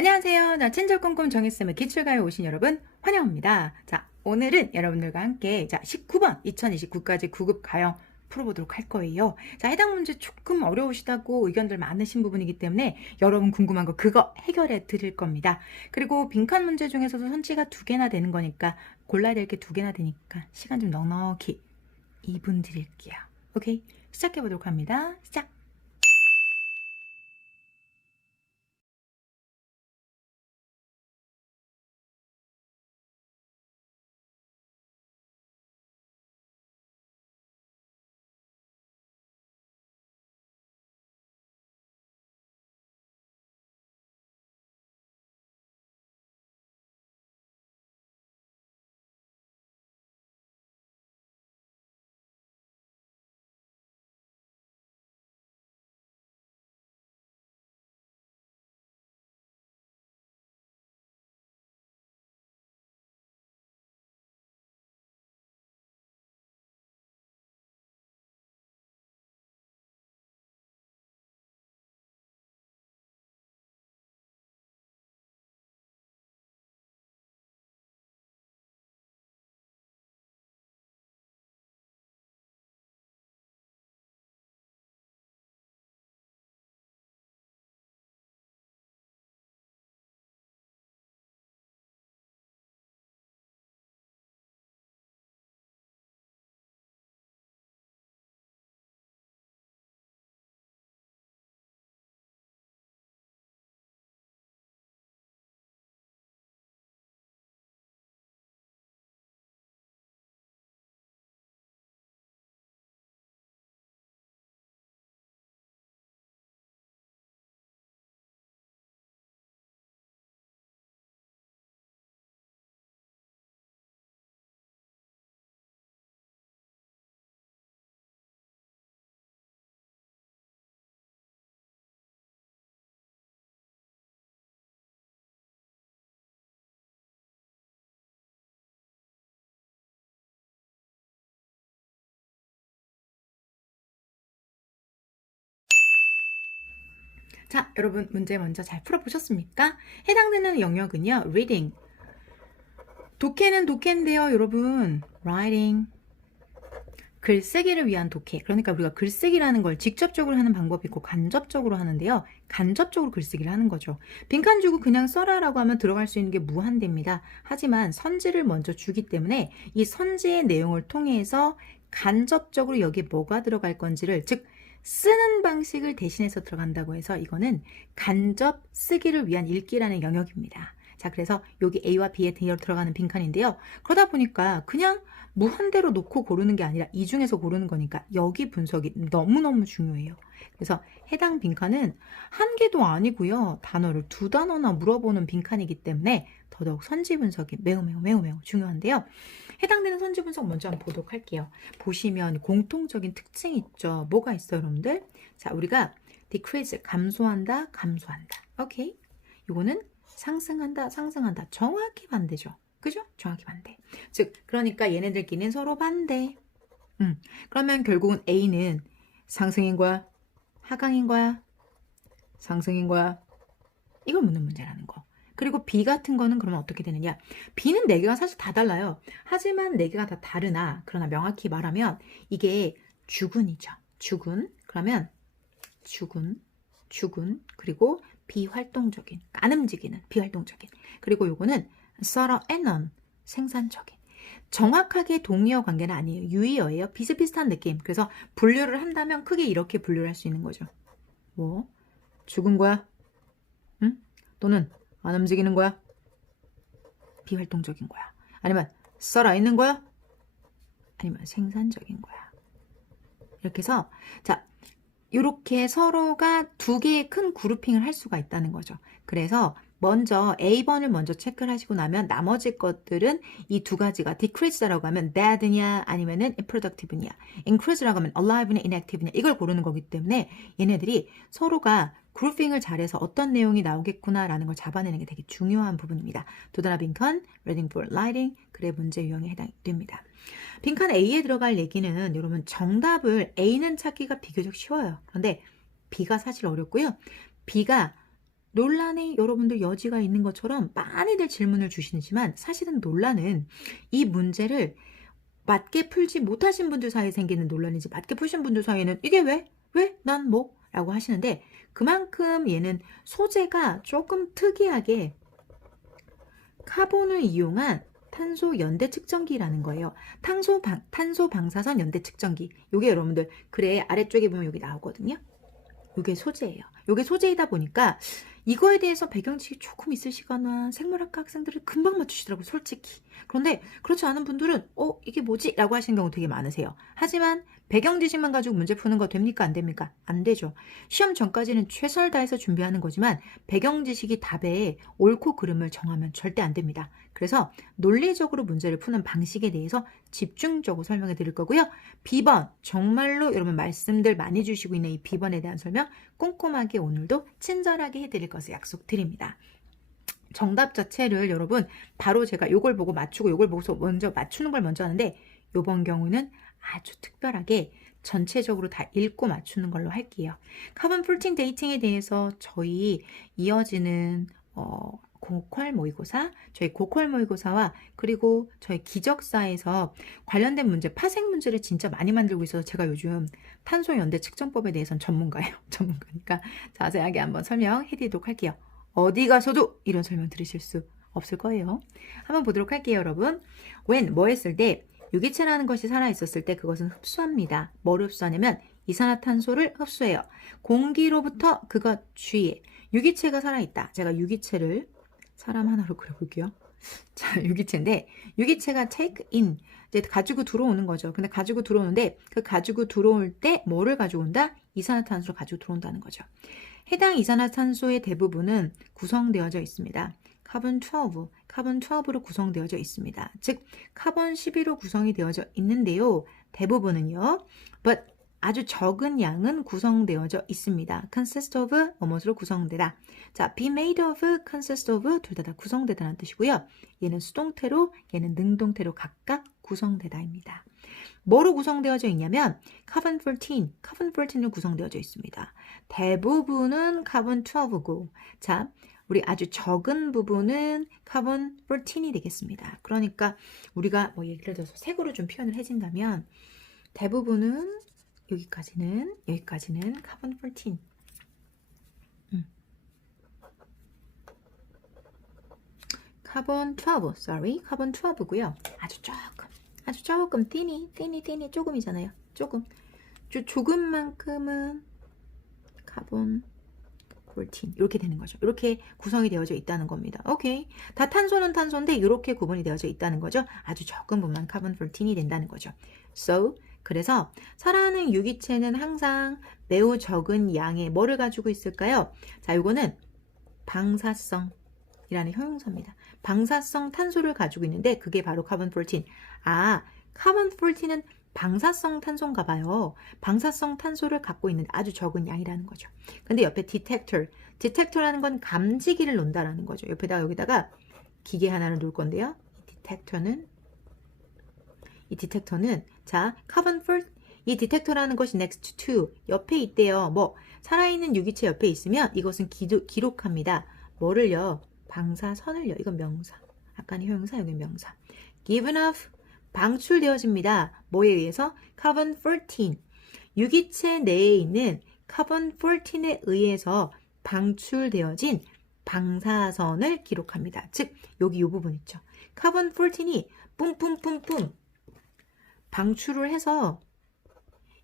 안녕하세요. 나 친절 꼼꼼 정혜쌤의 기출가에 오신 여러분 환영합니다. 자, 오늘은 여러분들과 함께 19번 2029까지 9급 가형 풀어보도록 할 거예요. 자, 해당 문제 조금 어려우시다고 의견들 많으신 부분이기 때문에 여러분 궁금한 거 그거 해결해 드릴 겁니다. 그리고 빈칸 문제 중에서도 선지가 2개나 되는 거니까 골라야 될 게 2개나 되니까 시간 좀 넉넉히 2분 드릴게요. 오케이? 시작해 보도록 합니다. 시작! 자, 여러분 문제 먼저 잘 풀어보셨습니까? 해당되는 영역은요. reading. 독해는 독해인데요. 여러분 writing. 글쓰기를 위한 독해. 그러니까 우리가 글쓰기라는 걸 직접적으로 하는 방법이 있고 간접적으로 하는데요. 간접적으로 글쓰기를 하는 거죠. 빈칸 주고 그냥 써라라고 하면 들어갈 수 있는 게 무한대입니다. 하지만 선지를 먼저 주기 때문에 이 선지의 내용을 통해서 간접적으로 여기에 뭐가 들어갈 건지를 즉 쓰는 방식을 대신해서 들어간다고 해서 이거는 간접 쓰기를 위한 읽기라는 영역입니다. 자, 그래서 여기 A와 B에 들어가는 빈칸인데요. 그러다 보니까 그냥 무한대로 놓고 고르는 게 아니라 이 중에서 고르는 거니까 여기 분석이 너무너무 중요해요. 그래서 해당 빈칸은 한 개도 아니고요. 단어를 2단어나 물어보는 빈칸이기 때문에 더더욱 선지 분석이 매우 중요한데요. 해당되는 선지 분석 먼저 한번 보도록 할게요. 보시면 공통적인 특징이 있죠. 뭐가 있어요, 여러분들? 자, 우리가 decrease, 감소한다. 오케이? 이거는 상승한다. 정확히 반대죠. 그죠? 정확히 반대. 즉, 그러니까 얘네들끼리는 서로 반대. 그러면 결국은 A는 상승인 거야? 하강인 거야? 상승인 거야? 이걸 묻는 문제라는 거. 그리고 B 같은 거는 그러면 어떻게 되느냐? B는 4개가 사실 다 달라요. 하지만 4개가 다 다르나, 그러나 명확히 말하면 이게 주군이죠. 주군. 그러면 주군, 그리고 비활동적인, 안 움직이는 비활동적인. 그리고 요거는 서로 애넌, 생산적인. 정확하게 동의어 관계는 아니에요. 유의어예요. 비슷비슷한 느낌. 그래서 분류를 한다면 크게 이렇게 분류를 할 수 있는 거죠. 뭐? 죽은 거야? 응? 또는 안 움직이는 거야? 비활동적인 거야? 아니면 살아있는 거야? 아니면 생산적인 거야? 이렇게 해서 자, 이렇게 서로가 2개의 큰 그룹핑을 할 수가 있다는 거죠. 그래서 먼저 A번을 먼저 체크를 하시고 나면 나머지 것들은 이 2가지가 decrease라고 하면 bad냐 아니면은 productive냐, increase라고 하면 alive냐 inactive냐 이걸 고르는 거기 때문에 얘네들이 서로가 그룹핑을 잘해서 어떤 내용이 나오겠구나라는 걸 잡아내는 게 되게 중요한 부분입니다. 도다나 빈칸, reading for writing, 글의 문제 유형에 해당이 됩니다. 빈칸 A에 들어갈 얘기는 여러분 정답을 A는 찾기가 비교적 쉬워요. 그런데 B가 사실 어렵고요. B가 논란에 여러분들 여지가 있는 것처럼 많이들 질문을 주시지만 사실은 논란은 이 문제를 맞게 풀지 못하신 분들 사이에 생기는 논란이지 맞게 푸신 분들 사이에는 이게 왜? 왜? 난 뭐? 라고 하시는데 그만큼 얘는 소재가 조금 특이하게 카본을 이용한 탄소 연대 측정기라는 거예요. 탄소 방사선 연대 측정기. 요게 여러분들 그래 아래쪽에 보면 여기 나오거든요. 요게 소재예요. 요게 소재이다 보니까 이거에 대해서 배경지식이 조금 있으시거나 생물학과 학생들은 금방 맞추시더라고요. 솔직히. 그런데 그렇지 않은 분들은 이게 뭐지? 라고 하시는 경우 되게 많으세요. 하지만 배경지식만 가지고 문제 푸는 거 됩니까? 안 됩니까? 안 되죠. 시험 전까지는 최선을 다해서 준비하는 거지만 배경지식이 답에 옳고 그름을 정하면 절대 안 됩니다. 그래서 논리적으로 문제를 푸는 방식에 대해서 집중적으로 설명해 드릴 거고요. B번 정말로 여러분 말씀들 많이 주시고 있는 이 B번에 대한 설명 꼼꼼하게 오늘도 친절하게 해드릴 것을 약속드립니다. 정답 자체를 여러분 바로 제가 요걸 보고 맞추고 요걸 보고서 먼저 맞추는 걸 먼저 하는데 요번 경우는 아주 특별하게 전체적으로 다 읽고 맞추는 걸로 할게요. 카본 14 데이팅에 대해서 저희 이어지는 고퀄 모의고사, 저희 고퀄 모의고사와 그리고 저희 기적사에서 관련된 문제, 파생 문제를 진짜 많이 만들고 있어서 제가 요즘 탄소 연대 측정법에 대해서는 전문가예요. 전문가니까 자세하게 한번 설명해 드리도록 할게요. 어디 가서도 이런 설명 들으실 수 없을 거예요. 한번 보도록 할게요, 여러분. when 뭐 했을 때 유기체라는 것이 살아있었을 때 그것은 흡수합니다. 뭐를 흡수하냐면 이산화탄소를 흡수해요. 공기로부터 그것 주위에 유기체가 살아있다. 제가 유기체를 사람 하나로 그려볼게요. 자, 유기체인데 유기체가 take in 이제 가지고 들어오는 거죠. 근데 가지고 들어오는데 그 가지고 들어올 때 뭐를 가지고 온다? 이산화탄소를 가지고 들어온다는 거죠. 해당 이산화탄소의 대부분은 구성되어져 있습니다. 카본 12로 구성되어져 있습니다. 즉 카본 12로 구성이 되어져 있는데요. 대부분은요. but 아주 적은 양은 구성되어져 있습니다. consist of 뭐뭐로 구성되다. 자, be made of, consist of 둘 다 구성되다는 뜻이고요. 얘는 수동태로, 얘는 능동태로 각각 구성되다입니다. 뭐로 구성되어져 있냐면 카본 14로 구성되어져 있습니다. 대부분은 카본 12고 자, 우리 아주 적은 부분은 카본 14이 되겠습니다. 그러니까 우리가 뭐 예를 들어서 색으로 좀 표현을 해준다면 대부분은 여기까지는 카본 14. 카본 12, 카본 12고요. 아주 조금 띠니 조금이잖아요. 조금만큼은 카본 14 이렇게 되는 거죠. 이렇게 구성이 되어져 있다는 겁니다. 오케이. 다 탄소는 탄소인데 이렇게 구분이 되어져 있다는 거죠. 아주 적은 부분만 카본 14이 된다는 거죠. So 그래서 살아있는 유기체는 항상 매우 적은 양의 뭐를 가지고 있을까요? 자, 이거는 방사성이라는 형용사입니다. 방사성 탄소를 가지고 있는데 그게 바로 카본 14. 아, 카본 14는 방사성 탄소인가 봐요. 방사성 탄소를 갖고 있는 아주 적은 양이라는 거죠. 근데 옆에 디텍터라는 건 감지기를 놓는다라는 거죠. 옆에다가 여기다가 기계 하나를 놓을 건데요. 이 디텍터는 자, 카본 14 이 디텍터라는 것이 next to 옆에 있대요. 뭐 살아있는 유기체 옆에 있으면 이것은 기록합니다. 뭐를요? 방사선을요. 이건 명사. 아까는 형용사, 여기 명사. given off 방출되어집니다. 뭐에 의해서? 카본 14. 유기체 내에 있는 카본 14에 의해서 방출되어진 방사선을 기록합니다. 즉 여기 이 부분 있죠. 카본 14이 뿜뿜뿜뿜 방출을 해서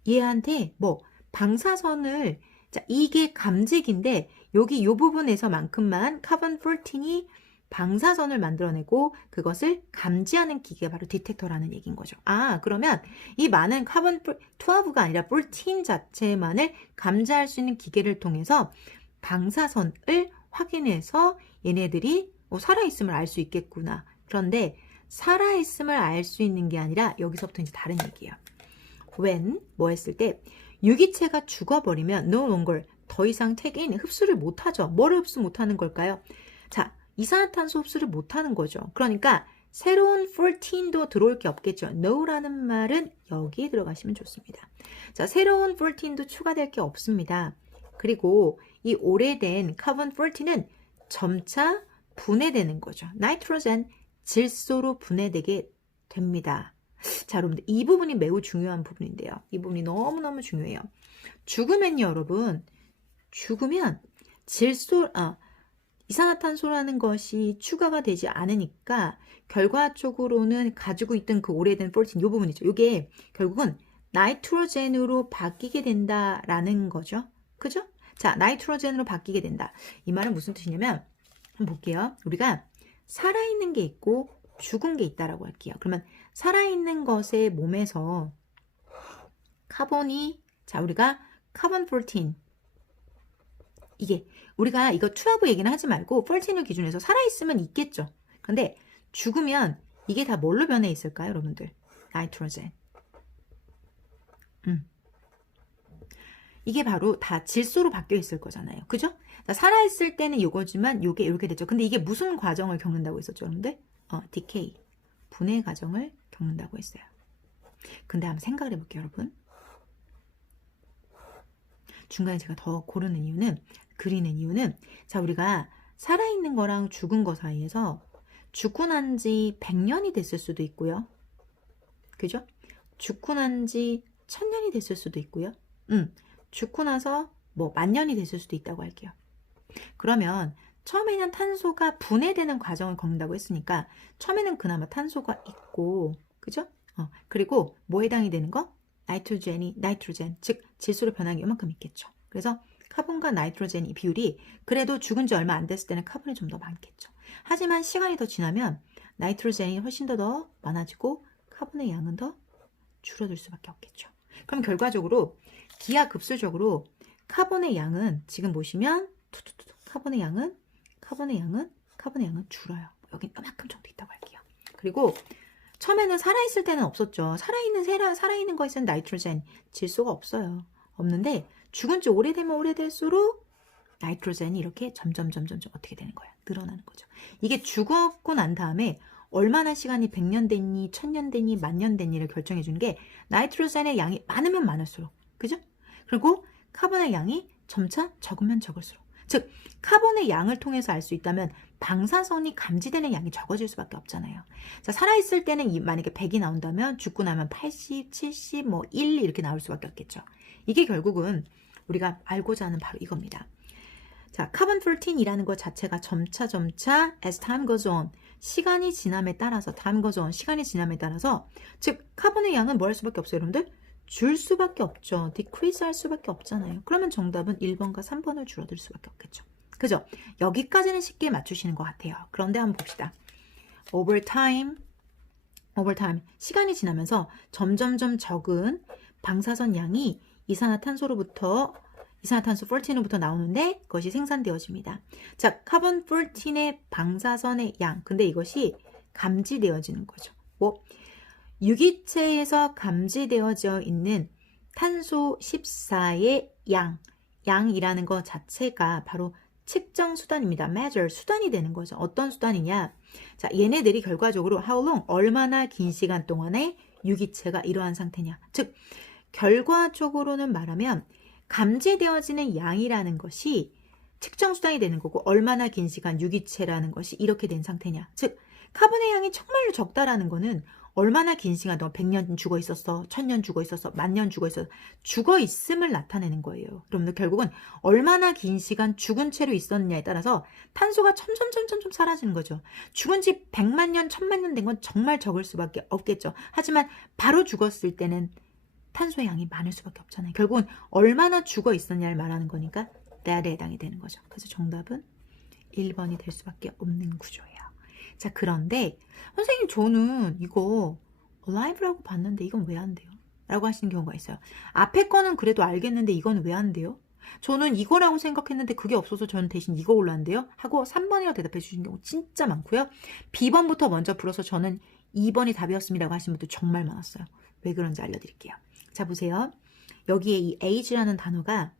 얘한테 뭐 방사선을 자 이게 감지기인데 여기 이 부분에서만큼만 카본 14이 방사선을 만들어내고 그것을 감지하는 기계가 바로 디텍터라는 얘기인 거죠. 아, 그러면 이 많은 카본 12가 아니라 14 자체만을 감지할 수 있는 기계를 통해서 방사선을 확인해서 얘네들이 살아있음을 알 수 있겠구나. 그런데 살아있음을 알 수 있는 게 아니라 여기서부터 이제 다른 얘기예요. when 뭐 했을 때 유기체가 죽어버리면 no longer 더 이상 take in 흡수를 못하죠. 뭐를 흡수 못하는 걸까요? 자, 이산화탄소 흡수를 못하는 거죠. 그러니까 새로운 14도 들어올 게 없겠죠. no라는 말은 여기에 들어가시면 좋습니다. 자, 새로운 14도 추가될 게 없습니다. 그리고 이 오래된 카본 14는 점차 분해되는 거죠. 나이트로젠 질소로 분해되게 됩니다. 자, 여러분들 이 부분이 매우 중요한 부분인데요. 이 부분이 너무너무 중요해요. 죽으면요, 여러분. 죽으면 이산화탄소라는 것이 추가가 되지 않으니까 결과적으로는 가지고 있던 그 오래된 14, 이 부분이죠. 이게 결국은 나이트로젠으로 바뀌게 된다라는 거죠. 그죠? 자, 나이트로젠으로 바뀌게 된다. 이 말은 무슨 뜻이냐면 한번 볼게요. 우리가 살아있는 게 있고 죽은 게 있다라고 할게요. 그러면 살아있는 것의 몸에서 카본이 우리가 카본 14 이게 우리가 이거 12 얘기는 하지 말고 14을 기준해서 살아있으면 있겠죠. 근데 죽으면 이게 다 뭘로 변해 있을까요, 여러분들? 나이트로젠. 이게 바로 다 질소로 바뀌어 있을 거잖아요. 그죠? 살아있을 때는 이거지만 이게 이렇게 되죠. 근데 이게 무슨 과정을 겪는다고 했었죠, 여러분들? decay. 분해 과정을 겪는다고 했어요. 근데 한번 생각을 해볼게요, 여러분. 중간에 제가 더 그리는 이유는 자, 우리가 살아있는 거랑 죽은 거 사이에서 죽고 난 지 100년이 됐을 수도 있고요. 그죠? 죽고 난 지 1000년이 됐을 수도 있고요. 죽고 나서 뭐 10,000년이 됐을 수도 있다고 할게요. 그러면 처음에는 탄소가 분해되는 과정을 겪는다고 했으니까 처음에는 그나마 탄소가 있고, 그죠? 그리고 뭐 해당이 되는 거? 나이트로젠, 즉 질소로 변하는 게 이만큼 있겠죠. 그래서 카본과 나이트로젠 이 비율이 그래도 죽은 지 얼마 안 됐을 때는 카본이 좀 더 많겠죠. 하지만 시간이 더 지나면 나이트로젠이 훨씬 더 많아지고 카본의 양은 더 줄어들 수밖에 없겠죠. 그럼 결과적으로 기하급수적으로 카본의 양은 지금 보시면 카본의 양은 줄어요. 여기 이만큼 정도 있다고 할게요. 그리고 처음에는 살아있을 때는 없었죠. 살아있는 거에서는 나이트로젠 질소가 없어요. 없는데 죽은 지 오래되면 오래될수록 나이트로젠이 이렇게 점점 어떻게 되는 거야? 늘어나는 거죠. 이게 죽었고 난 다음에 얼마나 시간이 100년 됐니, 1000년 됐니, 10,000년 됐니를 결정해 주는 게 나이트로젠의 양이 많으면 많을수록, 그죠? 그리고 카본의 양이 점차 적으면 적을수록, 즉 카본의 양을 통해서 알 수 있다면 방사선이 감지되는 양이 적어질 수밖에 없잖아요. 자, 살아있을 때는 만약에 100이 나온다면 죽고 나면 80, 70, 1 이렇게 나올 수밖에 없겠죠. 이게 결국은 우리가 알고자 하는 바로 이겁니다. 자, 카본 14이라는 것 자체가 점차 as time goes on, 시간이 지남에 따라서 즉 카본의 양은 뭐 할 수밖에 없어요, 여러분들? 줄 수밖에 없죠. decrease 할 수밖에 없잖아요. 그러면 정답은 1번과 3번을 줄어들 수밖에 없겠죠. 그죠? 여기까지는 쉽게 맞추시는 것 같아요. 그런데 한번 봅시다. over time, 시간이 지나면서 점점 적은 방사선 양이 이산화탄소 14로부터 나오는데 그것이 생산되어집니다. 자, 카본 14의 방사선의 양, 근데 이것이 감지되어지는 거죠. 유기체에서 감지되어져 있는 탄소 14의 양이라는 것 자체가 바로 측정 수단입니다. measure, 수단이 되는 거죠. 어떤 수단이냐? 자, 얘네들이 결과적으로 how long, 얼마나 긴 시간 동안에 유기체가 이러한 상태냐. 즉, 결과적으로는 말하면 감지되어지는 양이라는 것이 측정 수단이 되는 거고 얼마나 긴 시간 유기체라는 것이 이렇게 된 상태냐. 즉, 카본의 양이 정말로 적다라는 거는 얼마나 긴 시간 동안 100년 죽어 있었어, 1000년 죽어 있었어, 10,000년 죽어 있었어, 죽어 있음을 나타내는 거예요. 여러분들 결국은 얼마나 긴 시간 죽은 채로 있었느냐에 따라서 탄소가 점점 사라지는 거죠. 죽은 지 100만 년, 1000만 년 된 건 정말 적을 수밖에 없겠죠. 하지만 바로 죽었을 때는 탄소의 양이 많을 수밖에 없잖아요. 결국은 얼마나 죽어 있었냐를 말하는 거니까 that에 해당이 되는 거죠. 그래서 정답은 1번이 될 수밖에 없는 구조예요. 자, 그런데 선생님 저는 이거 alive라고 봤는데 이건 왜 안 돼요? 라고 하시는 경우가 있어요. 앞에 거는 그래도 알겠는데 이건 왜 안 돼요? 저는 이거라고 생각했는데 그게 없어서 저는 대신 이거 올랐는데요? 하고 3번이라고 대답해 주시는 경우 진짜 많고요. B번부터 먼저 풀어서 저는 2번이 답이었습니다라고 하시는 분들 정말 많았어요. 왜 그런지 알려드릴게요. 자, 보세요. 여기에 이 age라는 단어가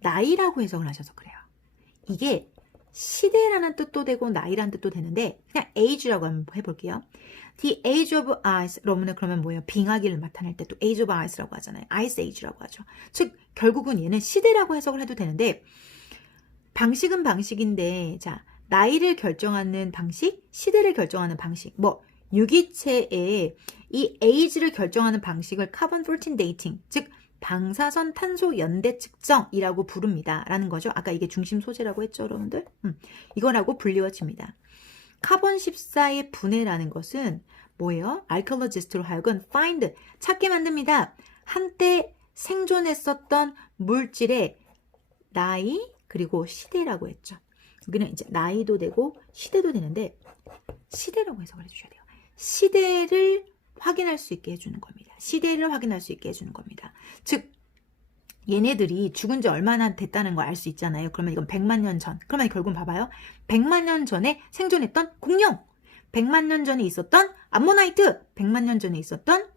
나이라고 해석을 하셔서 그래요. 이게 시대라는 뜻도 되고 나이라는 뜻도 되는데 그냥 age라고 한번 해볼게요. The age of ice, 여러분은 그러면 뭐예요? 빙하기를 나타낼 때 또 age of ice라고 하잖아요. ice age라고 하죠. 즉 결국은 얘는 시대라고 해석을 해도 되는데 방식은 방식인데, 자, 나이를 결정하는 방식, 시대를 결정하는 방식, 뭐 유기체의 이 age를 결정하는 방식을 카본 14 데이팅, 즉 방사선 탄소 연대 측정이라고 부릅니다. 라는 거죠. 아까 이게 중심 소재라고 했죠, 여러분들? 이거라고 불리워집니다. 카본 14의 분해라는 것은 뭐예요? 알칼로지스트로 하여금 find, 찾게 만듭니다. 한때 생존했었던 물질의 나이 그리고 시대라고 했죠. 여기는 이제 나이도 되고 시대도 되는데 시대라고 해석을 해주셔야 돼요. 시대를 확인할 수 있게 해주는 겁니다. 시대를 확인할 수 있게 해주는 겁니다. 즉 얘네들이 죽은 지 얼마나 됐다는 거 알 수 있잖아요. 그러면 이건 100만 년 전. 그러면 결국은 봐봐요. 100만 년 전에 생존했던 공룡, 100만 년 전에 있었던 암모나이트, 100만 년 전에 있었던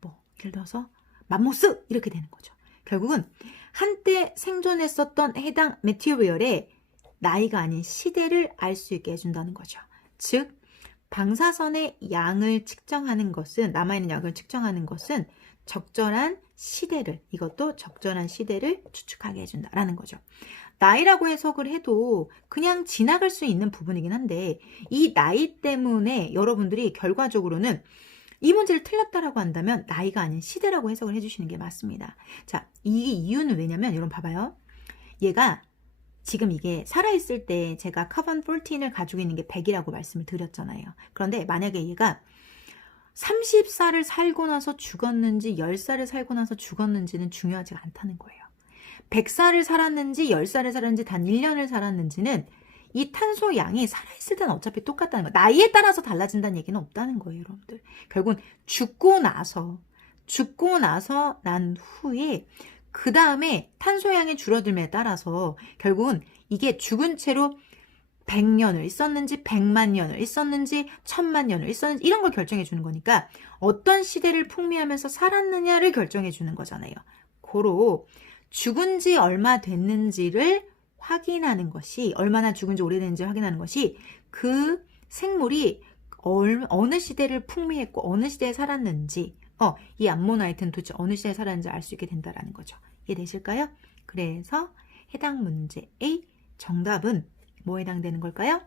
뭐 예를 들어서 맘모스 이렇게 되는 거죠. 결국은 한때 생존했었던 해당 매티리얼의 나이가 아닌 시대를 알 수 있게 해준다는 거죠. 즉 방사선의 양을 측정하는 것은, 남아있는 양을 측정하는 것은 적절한 시대를, 이것도 적절한 시대를 추측하게 해준다라는 거죠. 나이라고 해석을 해도 그냥 지나갈 수 있는 부분이긴 한데 이 나이 때문에 여러분들이 결과적으로는 이 문제를 틀렸다라고 한다면 나이가 아닌 시대라고 해석을 해주시는 게 맞습니다. 자, 이 이유는 왜냐면 여러분 봐봐요. 얘가 지금 이게 살아있을 때 제가 카본 14을 가지고 있는 게 100이라고 말씀을 드렸잖아요. 그런데 만약에 얘가 30살을 살고 나서 죽었는지 10살을 살고 나서 죽었는지는 중요하지 않다는 거예요. 100살을 살았는지 10살을 살았는지 단 1년을 살았는지는 이 탄소 양이 살아있을 때는 어차피 똑같다는 거예요. 나이에 따라서 달라진다는 얘기는 없다는 거예요, 여러분들. 결국은 죽고 나서 난 후에 그 다음에 탄소양이 줄어들m에 따라서 결국은 이게 죽은 채로 100년을 있었는지 100만 년을 있었는지 1000만 년을 있었는지 이런 걸 결정해 주는 거니까 어떤 시대를 풍미하면서 살았느냐를 결정해 주는 거잖아요. 고로 죽은 지 얼마 됐는지를 확인하는 것이, 얼마나 죽은 지 오래됐는지 확인하는 것이 그 생물이 어느 시대를 풍미했고 어느 시대에 살았는지, 이 암모나이트는 도대체 어느 시대에 살았는지 알 수 있게 된다는 거죠. 이해되실까요? 그래서 해당 문제의 정답은 뭐에 해당되는 걸까요?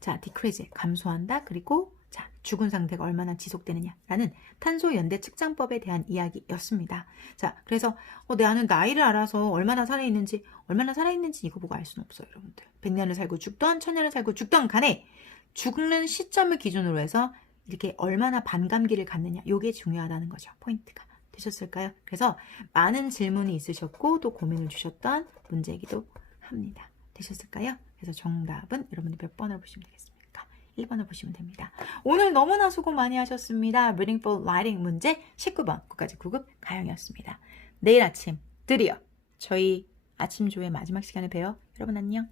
자, decrease, 감소한다. 그리고 자, 죽은 상태가 얼마나 지속되느냐라는 탄소 연대 측정법에 대한 이야기였습니다. 자, 그래서 나는 나이를 알아서 얼마나 살아있는지 이거 보고 알 수는 없어요, 여러분들. 100년을 살고 죽던 1000년을 살고 죽던 간에 죽는 시점을 기준으로 해서 이렇게 얼마나 반감기를 갖느냐, 이게 중요하다는 거죠. 포인트가 되셨을까요? 그래서 많은 질문이 있으셨고 또 고민을 주셨던 문제이기도 합니다. 되셨을까요? 그래서 정답은 여러분들 몇 번을 보시면 되겠습니까? 1번을 보시면 됩니다. 오늘 너무나 수고 많이 하셨습니다. Reading for Writing 문제 19번 국가직 9급 가영이었습니다. 내일 아침 드디어 저희 아침조의 마지막 시간에 봬요. 여러분 안녕.